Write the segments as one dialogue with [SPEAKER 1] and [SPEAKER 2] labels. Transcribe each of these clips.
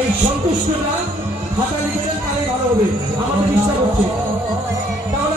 [SPEAKER 1] এই সন্তুষ্টটা খাতা তাহলে ভালো হবে। আমাদের ডিস্টার্ব হচ্ছে তাহলে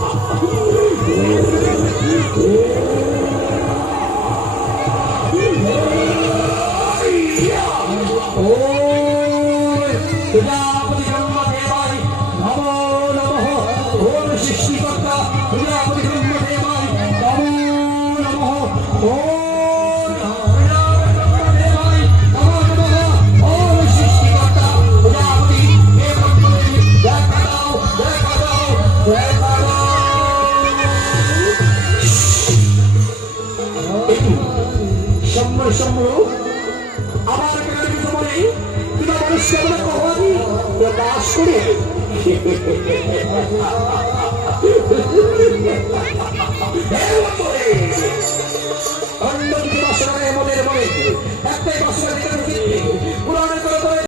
[SPEAKER 1] প্রজাপতি ব্রহ্মদেবায় নমো নমঃ ওম সৃষ্টিকর্তা প্রজাপতি ব্রহ্মদেবায় নমো নমঃ ওম সম্মর সম্মর আমার কাছে কিছু বলে। প্রতিভা মানুষকে আমরা কখন প্রকাশ করে Hey,